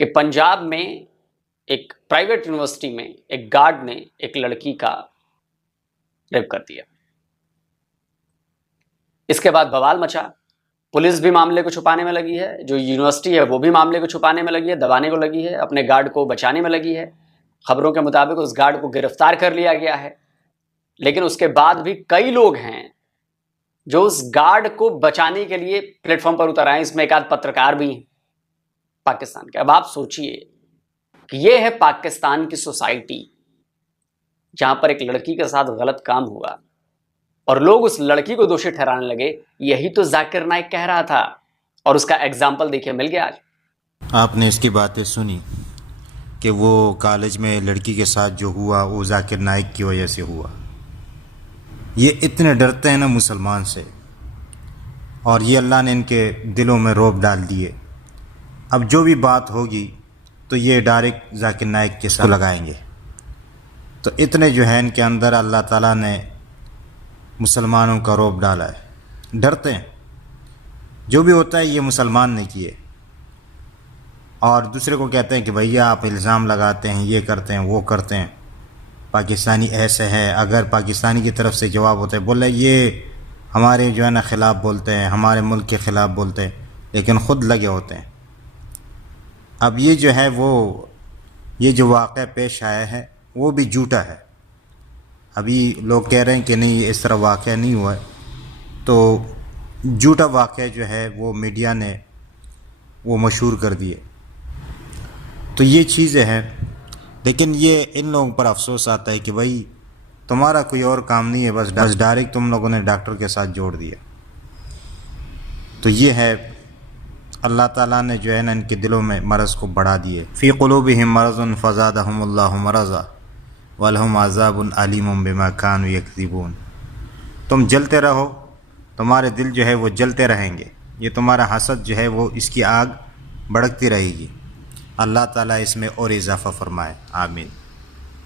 کہ پنجاب میں ایک پرائیویٹ یونیورسٹی میں ایک گارڈ نے ایک لڑکی کا ریپ کر دیا. اس کے بعد بوال مچا. پولیس بھی معاملے کو چھپانے میں لگی ہے, جو یونیورسٹی ہے وہ بھی معاملے کو چھپانے میں لگی ہے, دبانے کو لگی ہے, اپنے گارڈ کو بچانے میں لگی ہے. خبروں کے مطابق اس گارڈ کو گرفتار کر لیا گیا ہے. لیکن اس کے بعد بھی کئی لوگ ہیں جو اس گارڈ کو بچانے کے لیے پلیٹ فارم پر اتر آئے. اس میں ایک آدھ پترکار بھی ہیں پاکستان کے. اب آپ سوچئے کہ یہ ہے پاکستان کی سوسائٹی جہاں پر ایک لڑکی کے ساتھ غلط کام ہوا اور لوگ اس لڑکی کو دوشی ٹھہرانے لگے. یہی تو ذاکر نائک کہہ رہا تھا, اور اس کا ایگزامپل دیکھیں مل گیا. آج آپ نے اس کی باتیں سنی کہ وہ کالج میں لڑکی کے ساتھ جو ہوا وہ ذاکر نائک کی وجہ سے ہوا. یہ اتنے ڈرتے ہیں نا مسلمان سے, اور یہ اللہ نے ان کے دلوں میں رعب ڈال دیے. اب جو بھی بات ہوگی تو یہ ڈائریکٹ ذاکر نائک کے ساتھ لگائیں گے. تو اتنے جو ہیں ان کے اندر اللہ تعالیٰ نے مسلمانوں کا رعب ڈالا ہے. ڈرتے ہیں, جو بھی ہوتا ہے یہ مسلمان نے کیے, اور دوسرے کو کہتے ہیں کہ بھیا آپ الزام لگاتے ہیں, یہ کرتے ہیں, وہ کرتے ہیں, پاکستانی ایسے ہے. اگر پاکستانی کی طرف سے جواب ہوتا ہے بولے یہ ہمارے جو ہے نا خلاف بولتے ہیں, ہمارے ملک کے خلاف بولتے ہیں, لیکن خود لگے ہوتے ہیں. اب یہ جو ہے وہ یہ جو واقعہ پیش آیا ہے وہ بھی جھوٹا ہے. ابھی لوگ کہہ رہے ہیں کہ نہیں اس طرح واقعہ نہیں ہوا ہے, تو جھوٹا واقعہ جو ہے وہ میڈیا نے وہ مشہور کر دیے. تو یہ چیزیں ہیں, لیکن یہ ان لوگوں پر افسوس آتا ہے کہ بھائی تمہارا کوئی اور کام نہیں ہے, بس ڈائریکٹ تم لوگوں نے ڈاکٹر کے ساتھ جوڑ دیا. تو یہ ہے اللہ تعالیٰ نے جو ہے نا ان کے دلوں میں مرض کو بڑھا دیے. فی قلوبہم مرض فزادہم اللہ مرضا ولہم عذاب علیم بما کانوا یکذبون. تم جلتے رہو, تمہارے دل جو ہے وہ جلتے رہیں گے, یہ تمہارا حسد جو ہے وہ اس کی آگ بھڑکتی رہے گی. اللہ تعالیٰ اس میں اور اضافہ فرمائے. آمین.